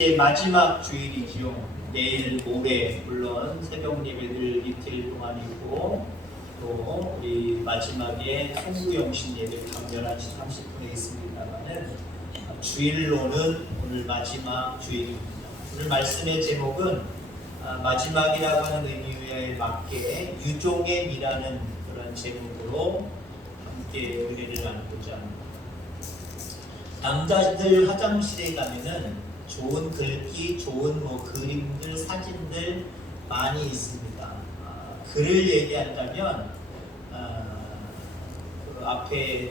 이제 마지막 주일이지요. 내일 모레 물론 새벽 예배들 이틀 동안 있고 또 우리 마지막에 통구영신 예배 밤 11시 30분에 있습니다만은 주일로는 오늘 마지막 주일입니다. 오늘 말씀의 제목은 마지막이라고 하는 의미에 맞게 유종의미라는 그런 제목으로 함께 은혜를 나누고자 합니다. 남자들 화장실에 가면은 좋은 글귀, 좋은 그림들, 사진들 많이 있습니다. 글을 얘기한다면 그 앞에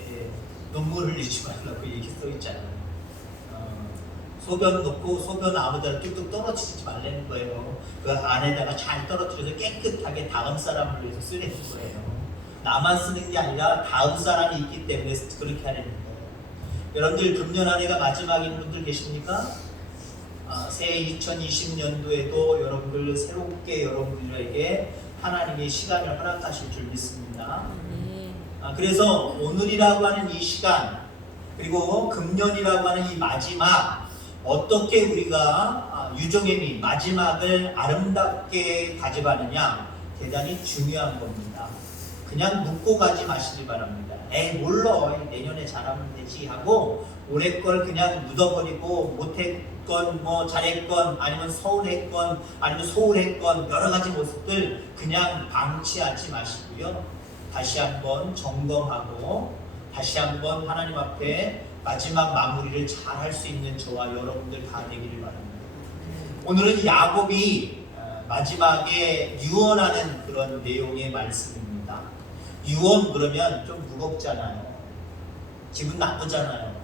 눈물 흘리지 말라고 얘기 써 있잖아요. 소변 놓고 소변 아무데나 뚝뚝 떨어뜨리지 말라는 거예요. 그 안에다가 잘 떨어뜨려서 깨끗하게 다음 사람을 위해서 쓰려는 거예요. 나만 쓰는 게 아니라 다음 사람이 있기 때문에 그렇게 하려는 거예요. 여러분들 금년 한 해가 마지막인 분들 계십니까? 새해 2020년도에도 여러분들 새롭게 여러분들에게 하나님의 시간을 허락하실 줄 믿습니다. 그래서 오늘이라고 하는 이 시간 그리고 금년이라고 하는 이 마지막 어떻게 우리가 유종의미 마지막을 아름답게 가져가느냐 대단히 중요한 겁니다. 그냥 묻고 가지 마시기 바랍니다. 에이 몰라 내년에 잘하면 되지 하고 올해 걸 그냥 묻어버리고 못했건 잘했건 아니면 서운했건 아니면 소홀했건 여러 가지 모습들 그냥 방치하지 마시고요. 다시 한번 점검하고 다시 한번 하나님 앞에 마지막 마무리를 잘 할 수 있는 저와 여러분들 다 되기를 바랍니다. 오늘은 야곱이 마지막에 유언하는 그런 내용의 말씀입니다. 유언 그러면 좀 무겁잖아요. 기분 나쁘잖아요.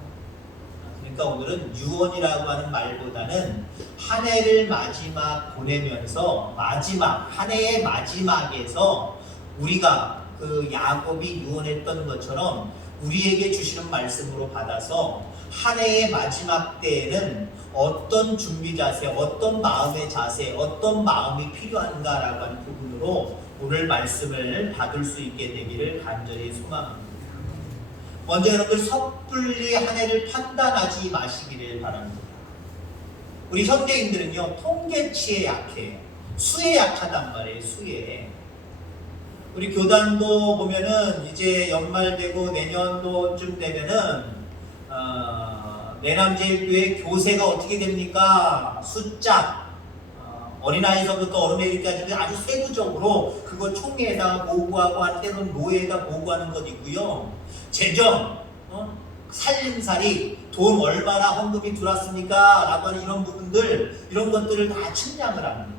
그러니까 오늘은 유언이라고 하는 말보다는 한 해를 마지막 보내면서 마지막 한 해의 마지막에서 우리가 그 야곱이 유언했던 것처럼 우리에게 주시는 말씀으로 받아서 한 해의 마지막 때에는 어떤 준비 자세, 어떤 마음의 자세, 어떤 마음이 필요한가라고 하는 부분으로 오늘 말씀을 받을 수 있게 되기를 간절히 소망합니다. 먼저 여러분들 섣불리 한 해를 판단하지 마시기를 바랍니다. 우리 현대인들은요 통계치에 약해요. 수에 약하단 말이에요. 수에. 우리 교단도 보면은 이제 연말되고 내년도쯤 되면은 내남제일교회 교세가 어떻게 됩니까? 숫자 어린아이서부터 어른애기까지 아주 세부적으로 그걸 총회에다가 보고하고 한때는 노예에다 보고하는 것 있고요. 재정, 살림살이, 돈 얼마나 헌금이 들어왔습니까? 라고 하는 이런 부분들, 이런 것들을 다 측량을 합니다.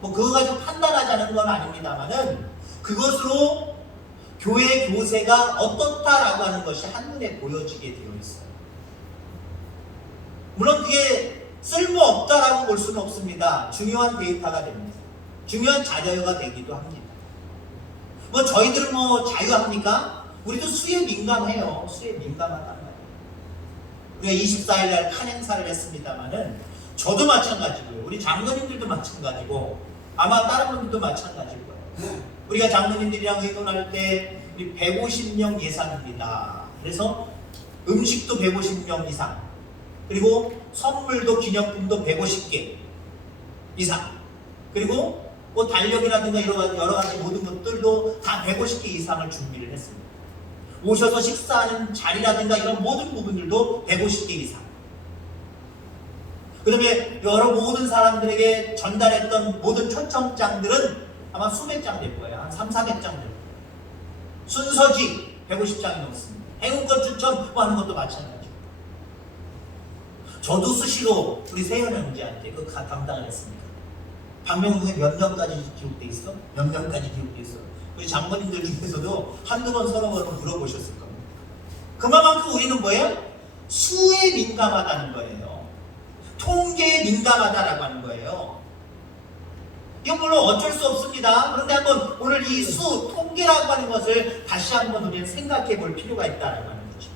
그거 가지고 판단하자는 건 아닙니다만은 그것으로 교회 교세가 어떻다라고 하는 것이 한눈에 보여지게 되어 있어요. 물론 그게 쓸모없다라고 볼 수는 없습니다. 중요한 데이터가 됩니다. 중요한 자료가 되기도 합니다. 저희들은 자유합니까? 우리도 수에 민감해요. 수에 민감하단 말이에요. 우리가 24일 날 탄행사를 했습니다만은 저도 마찬가지고요. 우리 장로님들도 마찬가지고 아마 다른 분들도 마찬가지일 거예요. 우리가 장로님들이랑 의논할 때 우리 150명 예상입니다. 그래서 음식도 150명 이상 그리고 선물도 기념품도 150개 이상 그리고 달력이라든가 여러 가지 모든 것들도 다 150개 이상을 준비를 했습니다. 오셔서 식사하는 자리라든가 이런 모든 부분들도 150개 이상. 그 다음에 여러 모든 사람들에게 전달했던 모든 초청장들은 아마 수백 장 될 거예요. 한 3, 400장 될 거예요. 순서지 150장이 넘습니다. 행운권 추첨 하는 것도 마찬가지고. 저도 수시로 우리 세현 형제한테 그거 담당을 했습니다. 박명동에 몇 명까지 기록돼 있어? 몇 명까지 기록돼 있어? 우리 장모님들 중에서도 한두 번 서너 번은 물어보셨을 겁니다. 그만큼 우리는 뭐예요? 수에 민감하다는 거예요. 통계에 민감하다라고 하는 거예요. 이건 물론 어쩔 수 없습니다. 그런데 한번 오늘 이 수, 통계라고 하는 것을 다시 한번 우리는 생각해 볼 필요가 있다라고 하는 거죠.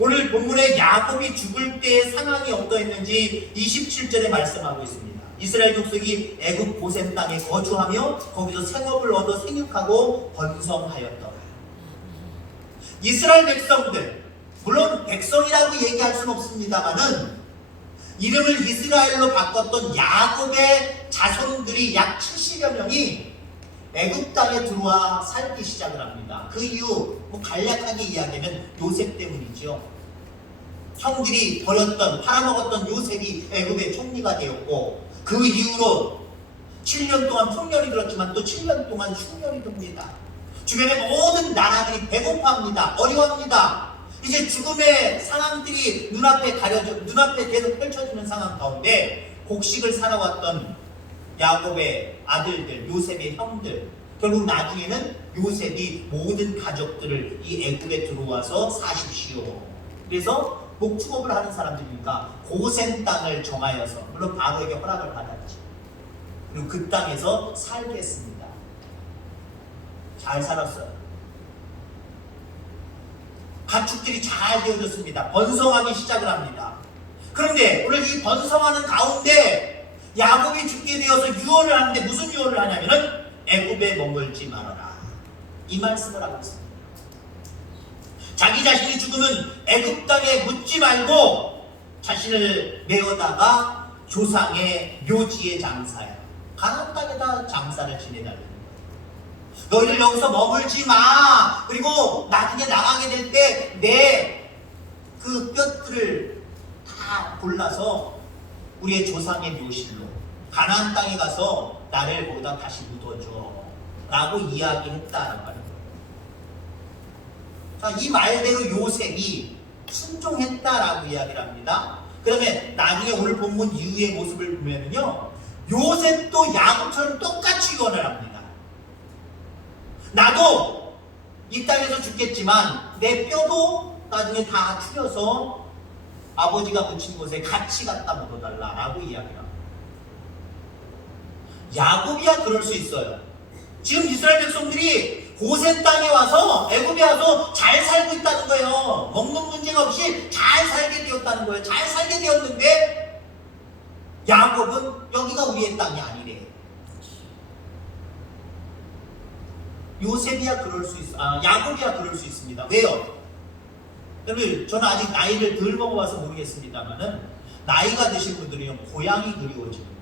오늘 본문에 야곱이 죽을 때의 상황이 어떠했는지 27절에 말씀하고 있습니다. 이스라엘 족속이 애굽 고센 땅에 거주하며 거기서 생업을 얻어 생육하고 번성하였더라. 이스라엘 백성들, 물론 백성이라고 얘기할 수는 없습니다만은 이름을 이스라엘로 바꿨던 야곱의 자손들이 약 70여 명이 애굽 땅에 들어와 살기 시작을 합니다. 그 이유 간략하게 이야기하면 요셉 때문이죠. 형들이 버렸던 팔아먹었던 요셉이 애굽의 총리가 되었고, 그 이후로 7년 동안 풍년이 들었지만 또 7년 동안 흉년이 듭니다. 주변의 모든 나라들이 배고파합니다. 어려워합니다. 이제 죽음의 상황들이 눈앞에 계속 펼쳐지는 상황 가운데 곡식을 살아왔던 야곱의 아들들, 요셉의 형들, 결국 나중에는 요셉이 모든 가족들을 이 애굽에 들어와서 사십시오. 그래서 목축업을 하는 사람들이니까 고센 땅을 정하여서, 물론 바로에게 허락을 받았죠. 그리고 그 땅에서 살겠습니다. 잘 살았어요. 가축들이 잘 되어졌습니다. 번성하기 시작을 합니다. 그런데 오늘 이 번성하는 가운데 야곱이 죽게 되어서 유언을 하는데, 무슨 유언을 하냐면은 애굽에 머물지 말아라, 이 말씀을 하고 있습니다. 자기 자신이 죽으면 애굽 땅에 묻지 말고 자신을 메어다가 조상의 묘지에 장사해, 가나안 땅에다 장사를 지내달라는 거예요. 너희를 여기서 머물지 마. 그리고 나중에 나가게 될 때 내 그 뼈들을 다 골라서 우리의 조상의 묘실로 가나안 땅에 가서 나를 거기다 다시 묻어줘 라고 이야기했다라고 하는 거예요. 자, 이 말대로 요셉이 순종했다라고 이야기를 합니다. 그 다음에 나중에 오늘 본문 이후의 모습을 보면요, 요셉도 야곱처럼 똑같이 유언을 합니다. 나도 이 땅에서 죽겠지만 내 뼈도 나중에 다 추려서 아버지가 묻힌 곳에 같이 갖다 묻어달라라고 이야기를 합니다. 야곱이야 그럴 수 있어요. 지금 이스라엘 백성들이 고센 땅에 와서, 애굽에 와서 잘 살고 있다는 거예요. 먹는 문제가 없이 잘 살게 되었다는 거예요. 잘 살게 되었는데 야곱은 여기가 우리의 땅이 아니래. 요셉이야 그럴 수 있어. 야곱이야 그럴 수 있습니다. 왜요? 여러분, 저는 아직 나이를 덜 먹어봐서 모르겠습니다만은 나이가 드신 분들이요, 고향이 그리워집니다.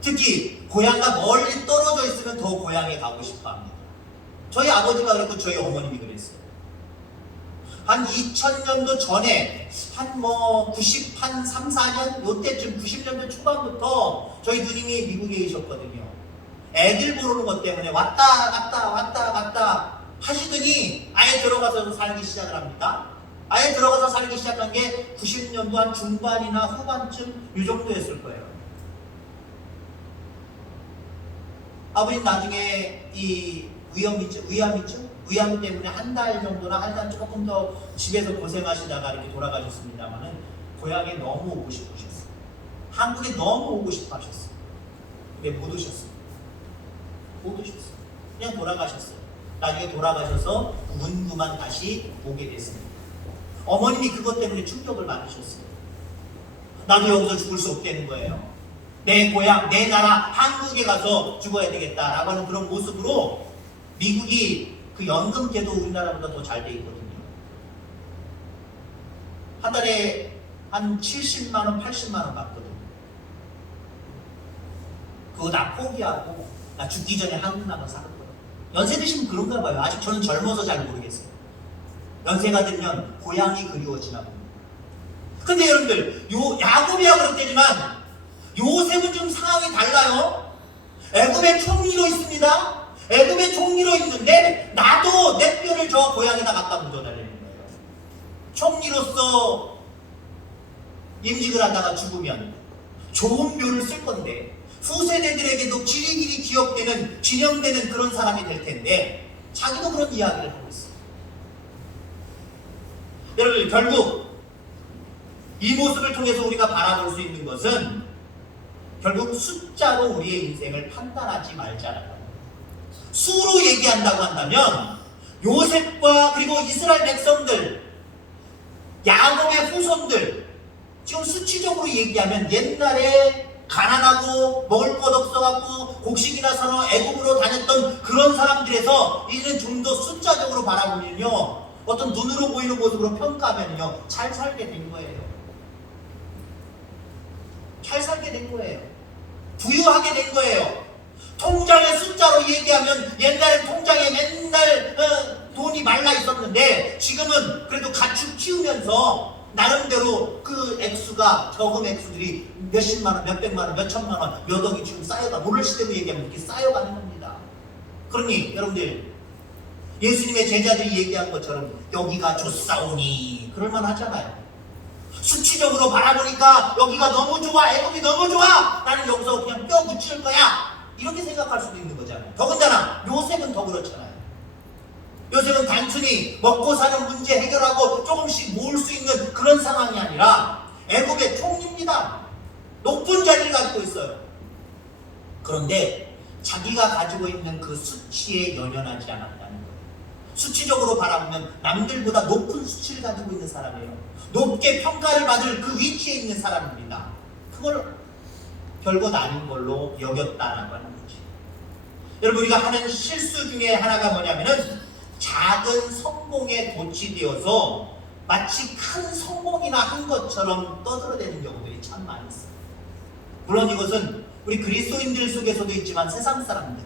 특히 고향과 멀리 떨어져 있으면 더 고향에 가고 싶어합니다. 저희 아버지가 그랬고 저희 어머님이 그랬어요. 한 2000년도 전에 한 3, 4년 요때쯤 90년대 초반부터 저희 누님이 미국에 계셨거든요. 애들 보는 것 때문에 왔다 갔다 하시더니 아예 들어가서 살기 시작을 합니다. 아예 들어가서 살기 시작한 게 90년도 한 중반이나 후반쯤 이 정도였을 거예요. 아버님 나중에 이 위암 있죠? 위암 때문에 한 달 정도나 한 달 조금 더 집에서 고생하시다가 이렇게 돌아가셨습니다만은 고향에 너무 오고 싶으셨어요. 한국에 너무 오고 싶어 하셨어요. 근데 못 오셨어요. 그냥 돌아가셨어요. 나중에 돌아가셔서 군구만 다시 오게 됐습니다. 어머님이 그것 때문에 충격을 받으셨어요. 나도 여기서 죽을 수 없다는 거예요. 내 고향, 내 나라 한국에 가서 죽어야 되겠다라고 하는 그런 모습으로, 미국이 그 연금제도 우리나라보다 더 잘 돼 있거든요. 한 달에 한 70만원, 80만원 받거든요. 그거 다 포기하고 나 죽기 전에 한국 나가서 사는 거예요. 연세 드시면 그런가 봐요. 아직 저는 젊어서 잘 모르겠어요. 연세가 들면 고향이 그리워지나 봅니다. 근데 여러분들, 야곱이야 그랬대지만 요셉은 좀 상황이 달라요. 애굽의 총리로 있습니다. 애굽의 총리로 있는데 나도 내 뼈를 저 고향에다 갖다 묻어달라는 거예요. 총리로서 임직을 하다가 죽으면 좋은 묘를 쓸 건데 후세대들에게도 길이길이 기억되는, 진영되는 그런 사람이 될 텐데 자기도 그런 이야기를 하고 있어요. 여러분, 결국 이 모습을 통해서 우리가 바라볼 수 있는 것은 결국 숫자로 우리의 인생을 판단하지 말자라는 거예요. 수로 얘기한다고 한다면 요셉과 그리고 이스라엘 백성들, 야곱의 후손들, 지금 수치적으로 얘기하면 옛날에 가난하고 먹을 것 없어갖고 곡식이나 사러 애굽으로 다녔던 그런 사람들에서 이제는 좀 더 숫자적으로 바라보면요, 어떤 눈으로 보이는 모습으로 평가하면요 잘 살게 된 거예요. 살게 된 거예요. 부유하게 된 거예요. 통장의 숫자로 얘기하면 옛날엔 통장에 맨날 돈이 말라 있었는데 지금은 그래도 가축 키우면서 나름대로 그 액수가 저금 액수들이 몇십만 원, 몇백만 원, 몇천만 원, 몇 억이 지금 쌓여가 오늘 시대로 얘기하면 이렇게 쌓여가는 겁니다. 그러니 여러분들 예수님의 제자들이 얘기한 것처럼 여기가 좋사오니 그럴만 하잖아요. 수치적으로 바라보니까 여기가 너무 좋아, 애굽이 너무 좋아, 나는 여기서 그냥 뼈 묻힐 거야, 이렇게 생각할 수도 있는 거잖아요. 더군다나 요셉은 더 그렇잖아요. 요셉은 단순히 먹고 사는 문제 해결하고 조금씩 모을 수 있는 그런 상황이 아니라 애굽의 총리입니다. 높은 자리를 가지고 있어요. 그런데 자기가 가지고 있는 그 수치에 연연하지 않았다는 거예요. 수치적으로 바라보면 남들보다 높은 수치를 가지고 있는 사람이에요. 높게 평가를 받을 그 위치에 있는 사람입니다. 그걸 별것 아닌 걸로 여겼다라고 하는 거지. 여러분, 우리가 하는 실수 중에 하나가 뭐냐면은 작은 성공에 도취되어서 마치 큰 성공이나 한 것처럼 떠들어대는 경우들이 참 많이 있어요. 물론 이것은 우리 그리스도인들 속에서도 있지만 세상 사람들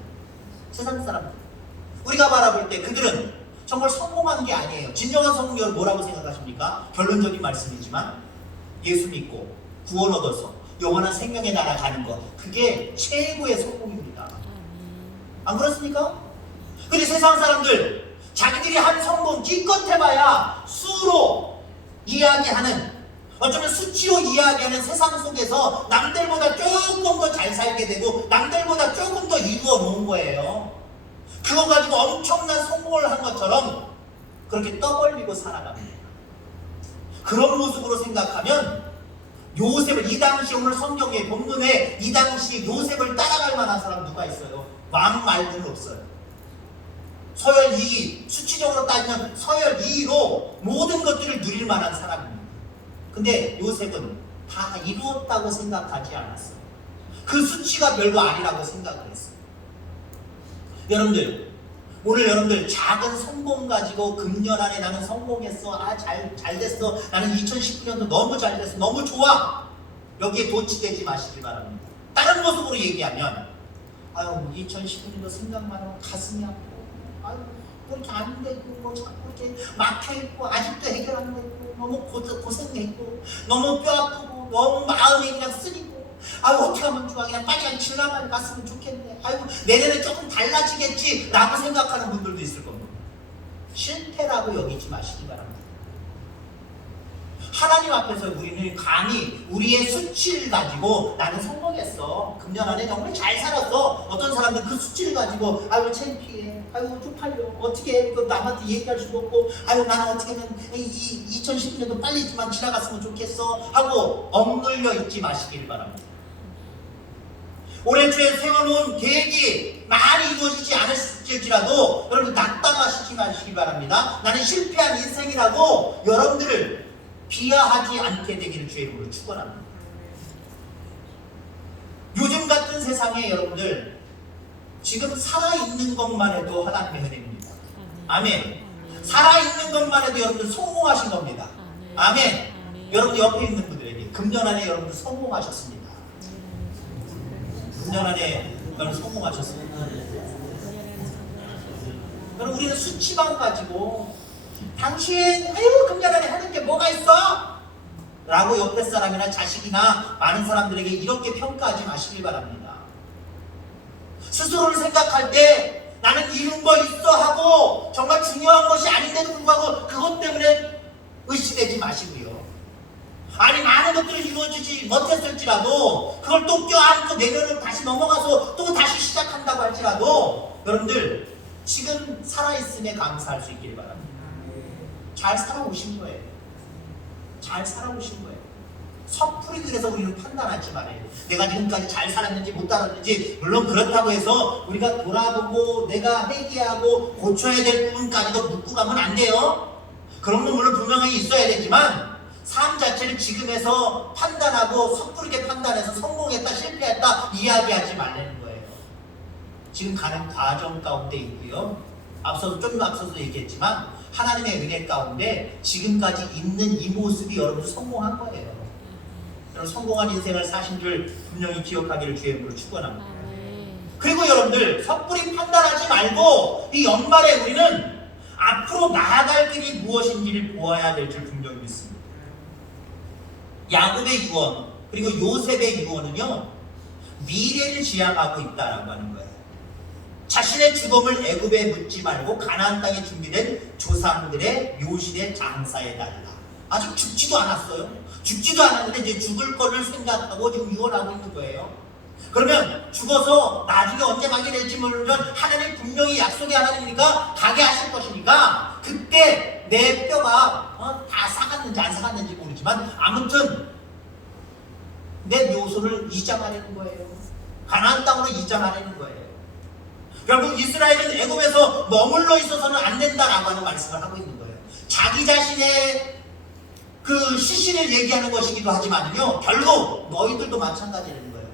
우리가 바라볼 때 그들은 정말 성공한 게 아니에요. 진정한 성공을 뭐라고 생각하십니까? 결론적인 말씀이지만 예수 믿고 구원 얻어서 영원한 생명의 나라 가는 것, 그게 최고의 성공입니다. 안 그렇습니까? 근데 세상 사람들 자기들이 한 성공 기껏 해봐야 수로 이야기하는, 어쩌면 수치로 이야기하는 세상 속에서 남들보다 조금 더 잘 살게 되고 남들보다 조금 더 이루어 놓은 거예요. 그거 가지고 엄청난 성공을 한 것처럼 그렇게 떠벌리고 살아갑니다. 그런 모습으로 생각하면 요셉을, 이 당시 오늘 성경의 본문에 이 당시 요셉을 따라갈 만한 사람 누가 있어요? 왕 말고는 없어요. 서열 2위, 수치적으로 따지면 서열 2위로 모든 것들을 누릴 만한 사람입니다. 근데 요셉은 다 이루었다고 생각하지 않았어요. 그 수치가 별거 아니라고 생각을 했어요. 여러분들, 오늘 여러분들 작은 성공 가지고 금년 안에 나는 성공했어, 잘 됐어, 나는 2019년도 너무 잘 됐어, 너무 좋아, 여기에 도취되지 마시길 바랍니다. 다른 모습으로 얘기하면 2019년도 생각만 하면 가슴이 아프고, 뭐 이렇게 안 되고, 뭐 자꾸 이렇게 막혀있고, 아직도 해결 안 되고, 너무 고생했고, 너무 뼈 아프고, 너무 마음이 그냥 쓰리고, 어떻게 하면 좋아, 그냥 빨리 지나만 갔으면 좋겠네, 내년에 조금 달라지겠지 라고 생각하는 분들도 있을 겁니다. 실패라고 여기지 마시기 바랍니다. 하나님 앞에서 우리는 감히 우리의 수치를 가지고 나는 성공했어, 금년 안에 정말 잘 살았어, 어떤 사람들은 그 수치를 가지고 창피해, 쪽팔려, 어떻게 남한테 얘기할 수도 없고, 나는 어떻게 하면 2019년도 빨리지만 지나갔으면 좋겠어 하고 억눌려 있지 마시길 바랍니다. 올해 초에 세워놓은 계획이 많이 이루어지지 않았을지라도 여러분 낙담하시지 마시기 바랍니다. 나는 실패한 인생이라고 여러분들을 비하하지 않게 되기를 주의 이름으로 축원합니다. 요즘 같은 세상에 여러분들 지금 살아있는 것만 해도 하나님의 은혜입니다. 아멘. 살아있는 것만 해도 여러분들 성공하신 겁니다. 아멘. 여러분 옆에 있는 분들에게 금년 안에 여러분들 성공하셨습니다. 금년 안에 여러분 성공하셨습니다. 여러분, 우리는 수치만 가지고 당신 금년 안에 하는 게 뭐가 있어? 라고 옆에 사람이나 자식이나 많은 사람들에게 이렇게 평가하지 마시길 바랍니다. 스스로를 생각할 때 나는 이룬 거 있어 하고 정말 중요한 것이 아닌데도 불구하고 그것 때문에 의심되지 마시고요. 많은 것들이 이루어지지 못했을지라도 그걸 또 껴안고 내년을 다시 넘어가서 또 다시 시작한다고 할지라도 여러분들 지금 살아있음에 감사할 수 있기를 바랍니다. 잘 살아오신 거예요. 잘 살아오신 거예요. 섣불리 그래서 우리는 판단하지 말아요. 내가 지금까지 잘 살았는지 못 살았는지, 물론 그렇다고 해서 우리가 돌아보고 내가 회개하고 고쳐야 될 부분까지도 묻고 가면 안 돼요. 그런 건 물론 분명히 있어야 되지만 삶 자체를 지금에서 판단하고 섣부르게 판단해서 성공했다 실패했다 이야기하지 말라는 거예요. 지금 가는 과정 가운데 있고요. 좀 앞서서 얘기했지만 하나님의 은혜 가운데 지금까지 있는 이 모습이 여러분 성공한 거예요. 여러분 성공한 인생을 사신 줄 분명히 기억하기를 주의 이름으로 축원합니다. 아멘. 그리고 여러분들 섣불리 판단하지 말고 이 연말에 우리는 앞으로 나아갈 길이 무엇인지를 보아야 될 줄 분명히 믿습니다. 야곱의 유언 그리고 요셉의 유언은요 미래를 지향하고 있다라고 하는 거예요. 자신의 죽음을 애굽에 묻지 말고 가나안 땅에 준비된 조상들의 묘실에 장사해 달라. 아직 죽지도 않았어요. 죽지도 않았는데 이제 죽을 거를 생각하고 지금 유언하고 있는 거예요. 그러면 죽어서 나중에 언제 가게 될지 모르지만 하나님 분명히 약속의 하나님이니까 가게 하실 것이니까 그때 내 뼈가 다 사갔는지 안 사갔는지 모르지만 아무튼 내 묘소를 이장하려는 거예요. 가나안 땅으로 이장하려는 거예요. 결국 이스라엘은 애굽에서 머물러 있어서는 안 된다라고 하는 말씀을 하고 있는 거예요. 자기 자신의 그 시신을 얘기하는 것이기도 하지만요 결국 너희들도 마찬가지라는 거예요.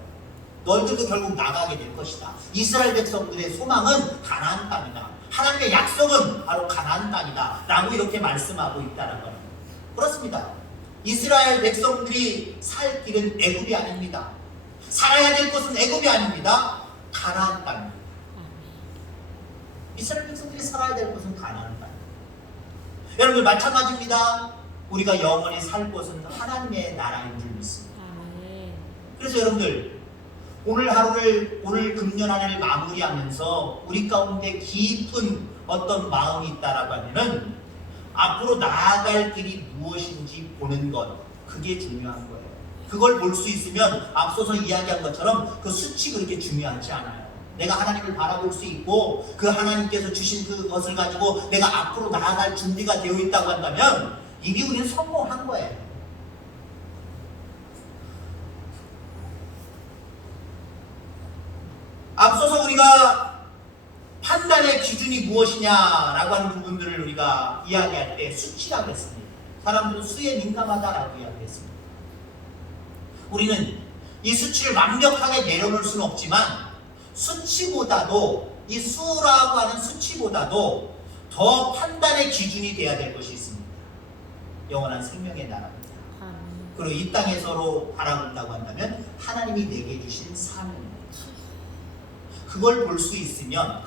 너희들도 결국 나가게 될 것이다. 이스라엘 백성들의 소망은 가나안 땅이다. 하나님의 약속은 바로 가나안 땅이다 라고 이렇게 말씀하고 있다는 거예요. 그렇습니다. 이스라엘 백성들이 살 길은 애굽이 아닙니다. 살아야 될 곳은 애굽이 아닙니다. 가나안 땅입니다. 이스라엘 백성들이 살아야 될 곳은 가나안 땅입니다. 여러분들 마찬가지입니다. 우리가 영원히 살 곳은 하나님의 나라인 줄 믿습니다. 그래서 여러분들 오늘 하루를 오늘 금년 한 해를 마무리하면서 우리 가운데 깊은 어떤 마음이 있다라고 하면은 앞으로 나아갈 길이 무엇인지 보는 것 그게 중요한 거예요. 그걸 볼 수 있으면 앞서서 이야기한 것처럼 그 수치 그렇게 중요하지 않아요. 내가 하나님을 바라볼 수 있고 그 하나님께서 주신 그것을 가지고 내가 앞으로 나아갈 준비가 되어 있다고 한다면 이게 우리는 성공한 거예요. 앞서서 우리가 판단의 기준이 무엇이냐라고 하는 부분들을 우리가 이야기할 때 수치라고 했습니다. 사람들은 수에 민감하다라고 이야기했습니다. 우리는 이 수치를 완벽하게 내려놓을 수는 없지만 수치보다도 이 수라고 하는 수치보다도 더 판단의 기준이 되어야 될 것이 있습니다. 영원한 생명의 나라입니다. 그리고 이 땅에서로 바라본다고 한다면 하나님이 내게 주신 사명입니다. 그걸 볼 수 있으면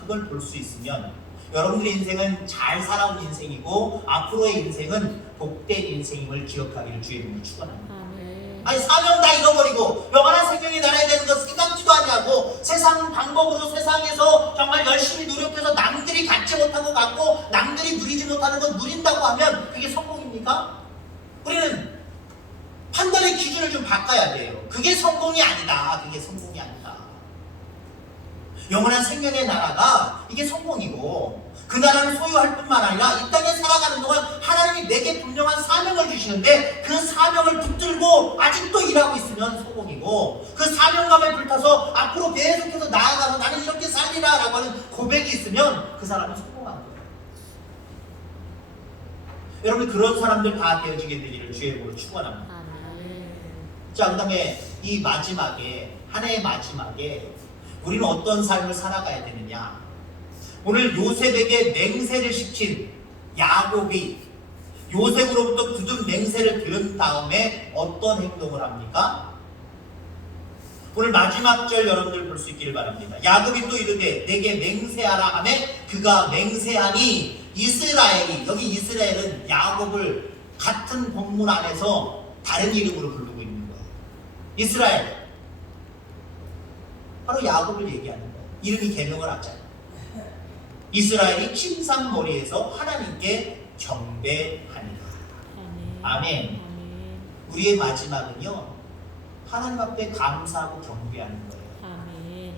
여러분들의 인생은 잘 살아온 인생이고 앞으로의 인생은 복된 인생임을 기억하기를 주의 이름으로 축원합니다. 아니 사명 다 잃어버리고 영원한 생명의 나라에 대한 것 생각지도 아니하고 세상 방법으로 세상에서 정말 열심히 노력해서 남들이 갖지 못한 것 갖고 남들이 누리지 못하는 것 누린다고 하면 그게 성공입니까? 우리는 판단의 기준을 좀 바꿔야 돼요. 그게 성공이 아니다. 그게 성공이 아니다. 영원한 생명의 나라가 이게 성공이고 그 나라를 소유할 뿐만 아니라 이 땅에 살아가는 동안 하나님이 내게 분명한 사명을 주시는데 그 사명을 붙들고 아직도 일하고 있으면 성공이고 그 사명감에 불타서 앞으로 계속해서 나아가서 나는 이렇게 살리라 라고 하는 고백이 있으면 그 사람은 성공한 거예요. 여러분 그런 사람들 다 되어지게 되기를 주의 이름으로 축원합니다. 자, 그 다음에 이 마지막에 한 해의 마지막에 우리는 어떤 삶을 살아가야 되느냐. 오늘 요셉에게 맹세를 시킨 야곱이 요셉으로부터 굳은 맹세를 들은 다음에 어떤 행동을 합니까? 오늘 마지막 절 여러분들 볼 수 있기를 바랍니다. 야곱이 또 이르되 내게 맹세하라 하매 그가 맹세하니 이스라엘이, 여기 이스라엘은 야곱을 같은 본문 안에서 다른 이름으로 부르고 있는 거예요. 이스라엘 바로 야곱을 얘기하는 거예요. 이름이 개명을 하잖아요. 이스라엘이 침상머리에서 하나님께 경배하니라. 아멘. 우리의 마지막은요 하나님 앞에 감사하고 경배하는 거예요.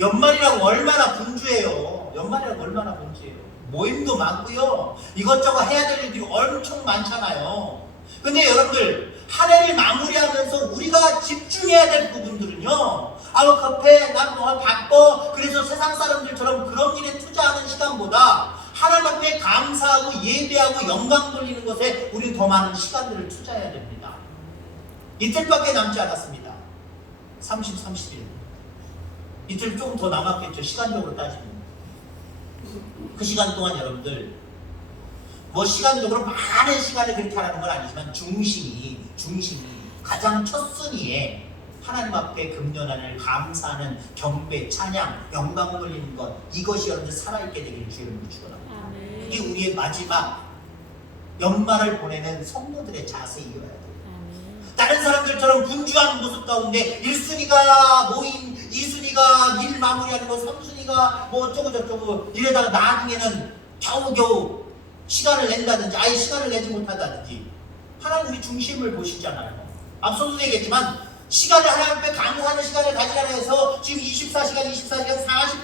연말이라고 얼마나 분주해요. 연말이라고 얼마나 분주해요. 모임도 많고요. 이것저것 해야 될 일들이 엄청 많잖아요. 근데 여러분들 한 해를 마무리하면서 우리가 집중해야 될 부분들은요 아우 급해, 난 너무 바빠, 그래서 세상 사람들처럼 그런 일에 투자하는 시간보다 하나님 앞에 감사하고 예배하고 영광 돌리는 것에 우리는 더 많은 시간들을 투자해야 됩니다. 이틀밖에 남지 않았습니다. 30일 이틀 조금 더 남았겠죠. 시간적으로 따지면 그 시간 동안 여러분들 뭐 시간적으로 많은 시간을 그렇게 하라는 건 아니지만 중심이 가장 첫순위에 하나님 앞에 금년하늘 감사하는 경배, 찬양, 영광을 돌리는 것, 이것이 여러분들 살아있게 되기를 주의 이름으로 축원합니다. 이게 우리의 마지막 연말을 보내는 성도들의 자세이어야 돼요. 다른 사람들처럼 분주한 모습 가운데 1순위가 모임, 2순위가 일 마무리하는 거, 3순위가 뭐 어쩌고 저쩌고 이러다가 나중에는 겨우겨우 시간을 낸다든지 아예 시간을 내지 못한다든지. 하나님 우리 중심을 보시잖아요. 앞서도 얘기했지만 시간을 하나님 앞에 강구하는 시간을 가지라 해서 지금 24시간,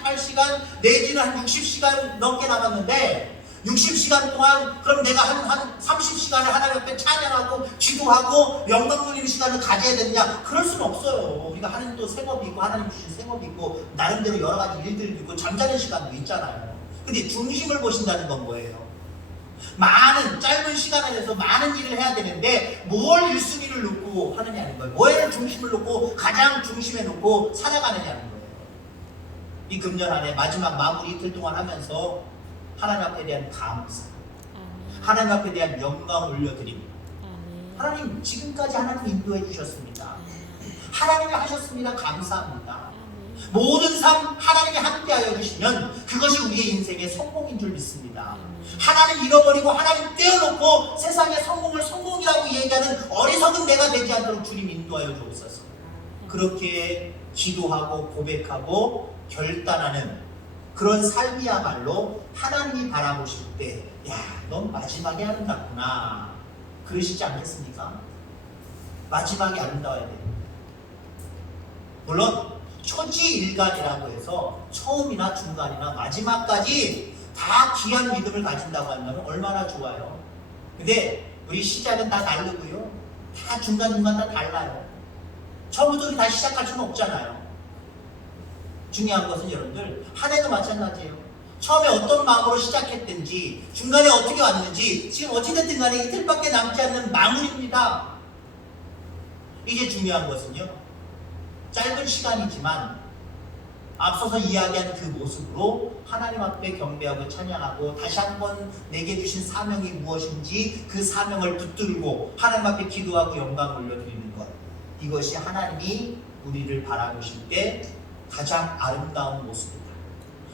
48시간 내지는 한 60시간 넘게 남았는데 60시간 동안 그럼 내가 한 30시간을 하나님 앞에 찬양하고 기도하고 영광 돌리는 시간을 가져야 되느냐? 그럴 수는 없어요. 우리가 하나님도 생업이 있고 하나님 주신 생업이 있고 나름대로 여러 가지 일들도 있고 잠자는 시간도 있잖아요. 근데 중심을 보신다는 건 뭐예요? 많은 짧은 시간 안에서 많은 일을 해야 되는데 뭘 1순위를 놓고 하느냐는 거예요. 뭐에 중심을 놓고 가장 중심에 놓고 살아가느냐는 거예요. 이 금년 안에 마지막 마무리 이틀 동안 하면서 하나님 앞에 대한 감사, 하나님 앞에 대한 영광을 올려드립니다. 하나님 지금까지 하나님 인도해 주셨습니다. 하나님이 하셨습니다. 감사합니다. 모든 삶 하나님이 함께하여 주시면 그것이 우리의 인생의 성공인 줄 믿습니다. 하나님 잃어버리고 하나님 떼어놓고 세상의 성공을 성공이라고 얘기하는 어리석은 내가 되지 않도록 주님 인도하여 주옵소서. 그렇게 기도하고 고백하고 결단하는 그런 삶이야말로 하나님이 바라보실 때 야, 넌 마지막에 아름답구나 그러시지 않겠습니까? 마지막에 아름다워야 돼요. 물론 초지일간이라고 해서 처음이나 중간이나 마지막까지 다 귀한 믿음을 가진다고 한다면 얼마나 좋아요. 근데 우리 시작은 다 다르고요. 다 중간중간 다 달라요. 처음부터 다 시작할 수는 없잖아요. 중요한 것은 여러분들 한 해도 마찬가지예요. 처음에 어떤 마음으로 시작했든지 중간에 어떻게 왔는지 지금 어찌됐든 간에 이틀밖에 남지 않는 마무리입니다. 이제 중요한 것은요. 짧은 시간이지만 앞서서 이야기한 그 모습으로 하나님 앞에 경배하고 찬양하고 다시 한번 내게 주신 사명이 무엇인지 그 사명을 붙들고 하나님 앞에 기도하고 영광을 올려드리는 것. 이것이 하나님이 우리를 바라보실 때 가장 아름다운 모습입니다.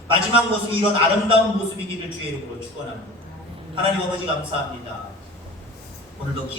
마지막 모습이 이런 아름다운 모습이기를 주의 이름으로 축원합니다. 하나님 아버지 감사합니다. 오늘도